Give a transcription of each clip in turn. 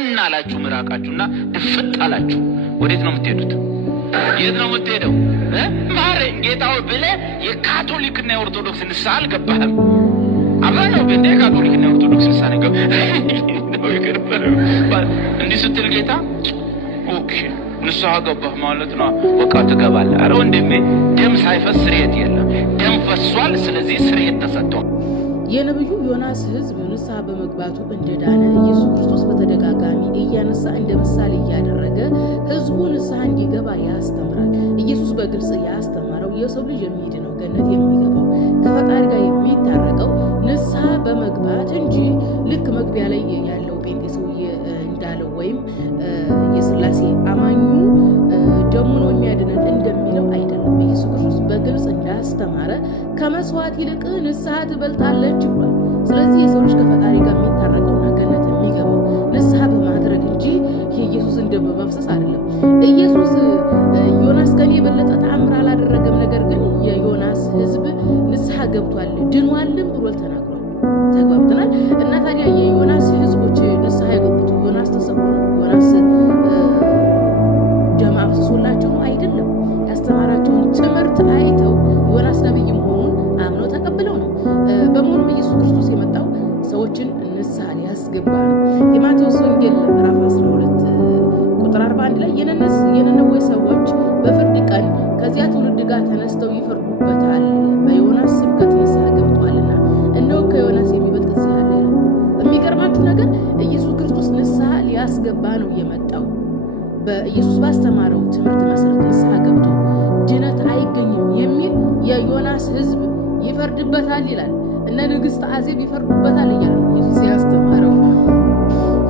እናላችሁ ምራቃችሁና ድፍጥ አላችሁ። ወዴት ነው የምትሄዱት? የት ነው የምትሄደው? ማረኝ ጌታው ብለህ የካቶሊክና የኦርቶዶክስ ንስሐ አልገባህም። አብዛኛው ቤተ ካቶሊክና የኦርቶዶክስ ንስሐ ነው እንዲህ ስትል ጌታ ኦኬ ንስሐ ገባህ ማለት ነው በቃ ትገባለህ። አረ ወንድሜ ደም ሳይፈስ ስርየት የለም። ደም ፈሷል። ስለዚህ ስርየት ተሰጥቷል። የነብዩ ዮናስ ህዝብ ንስሐ በመግባቱ እንደዳነ ኢየሱስ ክርስቶስ በተደጋጋሚ እያነሳ እንደ ምሳሌ እያደረገ ህዝቡ ንስሐ እንዲገባ ያስተምራል። ኢየሱስ በግልጽ ያስተማረው የሰው ልጅ የሚድነው ገነት የሚገባው ከፈጣሪ ጋር የሚታረቀው ንስሐ በመግባት እንጂ ልክ መግቢያ ላይ ያለው ጴንጤ ሰውዬ እንዳለው ወይም የሥላሴ አማኙ ደሙ ነው የሚያድነን እንደሚለው አይደለም። ኢየሱስ ክርስቶስ በግልጽ እንዳስተማረ ከመስዋዕት ይልቅ ንስሐ ትበልጣለች ብሏል። ስለዚህ የሰው ልጅ ከፈጣሪ ጋር የሚታረቀውና ገነት የሚገባው ንስሐ በማድረግ እንጂ የኢየሱስን ደም በመፍሰስ አይደለም። ኢየሱስ ዮናስ ከኔ የበለጠ ተአምር አላደረገም፣ ነገር ግን የዮናስ ህዝብ ንስሐ ገብቷል ድኗልም ብሎ ተናግሯል። ተግባብተናል። እና ታዲያ የዮናስ ህዝቦች ንስሐ የገቡት ዮናስ ተሰብሮ ዮናስ ደም አፍስሶላቸው ነው አይደለም። ያስተማራቸውን ትምህርት አይተው ዮናስ ነብይ መሆኑን አምነው ተቀብለው ነው። በመሆኑም ኢየሱስ ክርስቶስ የመጣው ሰዎችን ንስሐ ሊያስገባ ነው። የማቴዎስ ወንጌል ምዕራፍ 12 ቁጥር 41 ላይ የነነዌ ሰዎች በፍርድ ቀን ከዚያ ትውልድ ጋር ተነስተው ይፈርዱበታል፣ በዮናስ ስብከት ንስሐ ገብቷልና እነሆ ከዮናስ የሚበልጥ እዚህ አለ ይላል። የሚገርማችሁ ነገር ኢየሱስ ክርስቶስ ንስሐ ሊያስገባ ነው የመጣው። በኢየሱስ ባስተማረው ትምህርት መሰረት ንስሐ ገብቶ ድነት አይገኝም የሚል የዮናስ ህዝብ ይፈርድበታል ይላል። እነ ንግሥት አዜብ ይፈርዱበታል እያለ ነው ኢየሱስ ያስተማረው።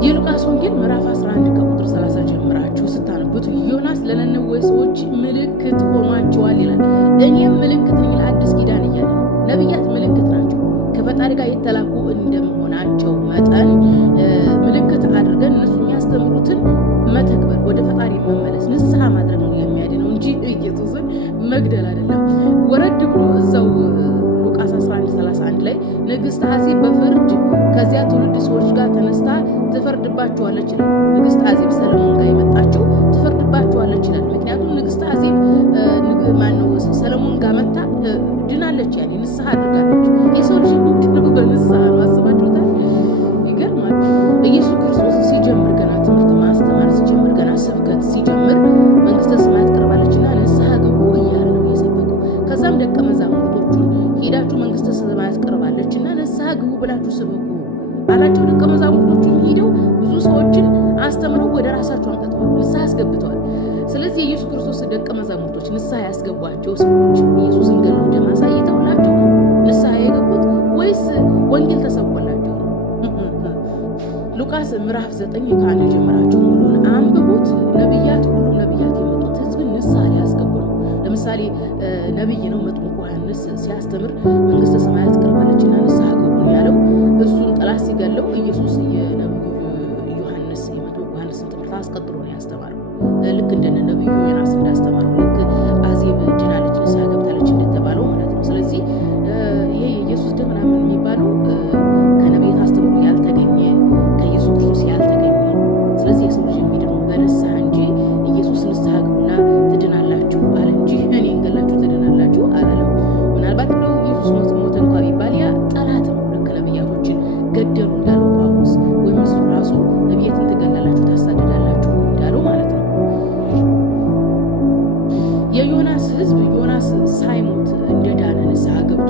የሉቃስ ወንጌል ምዕራፍ 11 ከቁጥር 30 ጀምራችሁ ስታነቡት ዮናስ ለነነዌ ሰዎች ምልክት ሆኗቸዋል ይላል። እኔም ምልክት ነኝ ለአዲስ ኪዳን እያለ ነው። ነቢያት ምልክት ናቸው። ከፈጣሪ ጋር የተላኩ እንደመሆናቸው መጠን ምልክት አድርገን እነሱ የሚያስተምሩትን መተግበር፣ ወደ ፈጣሪ መመለስ፣ ንስሐ ማድረግ ነው የሚያድነው እንጂ ኢየሱስን መግደል አይደለም። ወረድ ብሎ እዛው ሉቃስ 11:31 ላይ ንግሥት አዜብ በፍርድ ከዚያ ትውልድ ሰዎች ጋር ተነስታ ትፈርድባቸዋለች ይላል። ንግሥት አዜብ ሰለሞን ጋር የመጣችው ትፈርድባቸዋለች ይላል። ምክንያቱም ንግሥት አዜብ ሰለሞን ጋር መጣ ድናለች፣ ያኔ ንስሐ አድርጋለች። የሰው ልጅ ምንድነው በንስሐ ነው። አስባችሁታል? ይገርማል። ኢየሱስ ክርስቶስ ሲጀምር ገና ትምህርት ማስተማር ሲጀምር ገና ስብከት ሲጀምር መንግስተ ሰማያት ቀርባለችና ንስሐ ግቡ እያለ ነው የሰበከው። ከዛም ደቀ መዛሙርቶቹን ሄዳችሁ መንግስተ ሰማያት ቀርባለችና ንስሐ ግቡ ብላችሁ ስበኩ አላቸው። ደቀ መዛሙርቶቹ ሄደው ብዙ ሰዎችን አስተምረው ወደ ራሳቸው አምጥተዋል፣ ንስሐ አስገብተዋል። ስለዚህ የኢየሱስ ክርስቶስ ደቀ መዛሙርቶች ንስሐ ያስገቧቸው ሰዎች ኢየሱስን ገለው ደም አሳይተውላቸው ንስሐ የገቡት ወይስ ወንጌል ተሰብኮላቸው? ሉቃስ ምዕራፍ 9 ከአንድ ጀምራችሁ ሙሉን አንብቡት። ነቢያት፣ ሁሉም ነቢያት የመጡት ህዝብን ንስሐ ሊያስገቡ ነው። ለምሳሌ ነቢይ ነው መጥምቁ ዮሐንስ ሲያስተምር መንግስተ ሰማያት ቀርባለችና ንስሐ ግቡ ያለው እሱን ጠላት ሲገለው ኢየሱስ የነቢዩ ዮሐንስ የመጥምቁ ዮሐንስን ትምህርት አስቀጥሎ ነው ያስተማረው። ልክ እንደነ ነቢዩ ዮናስ እንዳስተማረው ልክ አዜብ ድናለች ንስሐ ገብታለች እንደተባለው ማለት ነው። ስለዚህ ይሄ የኢየሱስ ደም ምናምን የሚባለው ከነቢያት አስተምሮ ያልተገኘ ከኢየሱስ ክርስቶስ ያልተገኘ። ስለዚህ የሰው ልጅ የሚድነው በንስሐ እንጂ ኢየሱስ ንስሐ ግቡና ትድናላችሁ አለ እንጂ እኔን ገላችሁ ትድናላችሁ አላለም። ምናልባት እንደው ኢየሱስ ሞተ እንኳ ቢባል ያ ጠላት ነው። ልክ ነቢያቶችን ገደሉ እንዳለው ጳውሎስ ወይም እሱ ራሱ ነቢያትን ትገላላችሁ ታሳድዳላችሁ እንዳለው ማለት ነው። የዮናስ ህዝብ ዮናስ ሳይሞት እንደዳነ ንስሐ ገብቶ